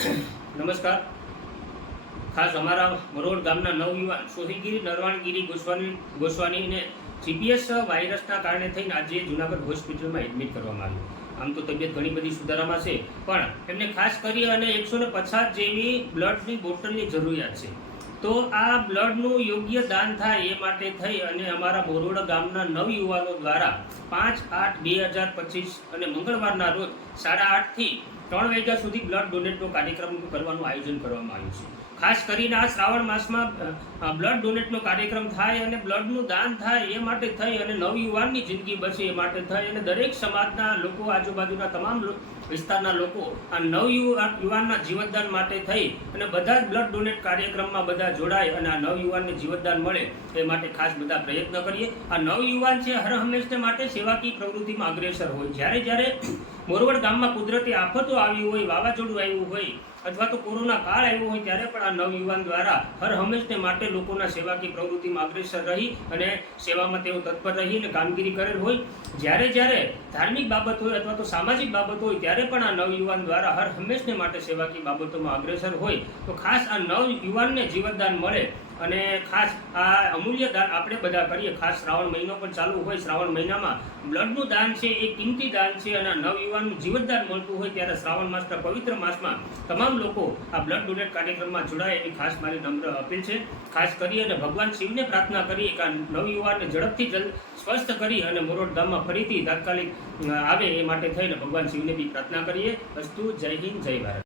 નમસ્કાર. ખાસ અમારા મરોડ ગામના નવયુવાન સોહીગીરી નરવાણગીરી, ગોસ્વામી ગોસ્વામીને જીપીએસ વાયરસના કારણે થઈને આજે જુનાગઢ હોસ્પિટલમાં એડમિટ કરવામાં આવ્યું. આમ તો તબિયત ઘણી બધી સુધારામાં છે, પણ એમને ખાસ કરી અને એકસો ને પચાસ જેવી બ્લડની બોટલની જરૂરિયાત છે. તો આ બ્લડનું યોગ્ય દાન થાય એ માટે થઈ અને અમારા મોરોડ ગામના નવ યુવાનો દ્વારા પાંચ આઠ બે હજાર પચીસ અને મંગળવારના રોજ સાડા આઠથી ત્રણ વાગ્યા સુધી બ્લડ ડોનેટનો કાર્યક્રમ કરવાનું આયોજન કરવામાં આવ્યું છે. ખાસ કરીને આ શ્રાવણ માસમાં બ્લડ ડોનેટનો કાર્યક્રમ થાય અને બ્લડનું દાન થાય એ માટે થઈ અને નવયુવાનની જિંદગી બચે એ માટે થઈ અને દરેક સમાજના લોકો, આજુબાજુના તમામ વિસ્તારના લોકો આ નવયુવાન યુવાનના જીવનદાન માટે થઈ અને બધા જ બ્લડ ડોનેટ કાર્યક્રમમાં બધા જોડાય અને આ નવયુવાનને જીવતદાન મળે એ માટે ખાસ બધા પ્રયત્ન કરીએ. આ નવયુવાન છે, હર હંમેશને માટે સેવાકીય પ્રવૃત્તિમાં અગ્રેસર હોય. જ્યારે જ્યારે મોરવડ ગામમાં કુદરતી આફતો આવી હોય, વાવાઝોડું આવ્યું હોય અથવા તો કોરોના કાળ આવ્યો હોય ત્યારે પણ આ નવયુવાન દ્વારા હર હંમેશને માટે લોકોના સેવાકીય પ્રવૃત્તિમાં અગ્રેસર રહી અને સેવામાં તેઓ તત્પર રહી અને કામગીરી કરેલ હોય. જ્યારે જ્યારે ધાર્મિક બાબત હોય અથવા તો સામાજિક બાબત હોય, ત્યારે પણ આ નવયુવાન દ્વારા હર હંમેશને માટે સેવાકીય બાબતોમાં અગ્રેસર હોય. તો ખાસ આ નવયુવાનને જીવનદાન મળે અને ખાસ આ અમૂલ્ય દાન આપણે બધા કરીએ. ખાસ શ્રાવણ મહિનો પણ ચાલુ હોય, શ્રાવણ મહિનામાં બ્લડનું દાન છે, એ કિંમતી દાન છે અને નવયુવાનનું જીવતદાન મળતું હોય ત્યારે શ્રાવણ માસના પવિત્ર માસમાં તમામ લોકો આ બ્લડ ડોનેટ કાર્યક્રમમાં જોડાય એવી ખાસ મારી નમ્ર અપીલ છે. ખાસ કરી અને ભગવાન શિવને પ્રાર્થના કરીએ કે આ નવયુવાનને ઝડપથી જલ્દ સ્વસ્થ કરી અને મોરોડ ગામમાં ફરીથી તાત્કાલિક આવે એ માટે થઈને ભગવાન શિવને બી પ્રાર્થના કરીએ. અસ્તુ જય હિન્દ, જય ભારત.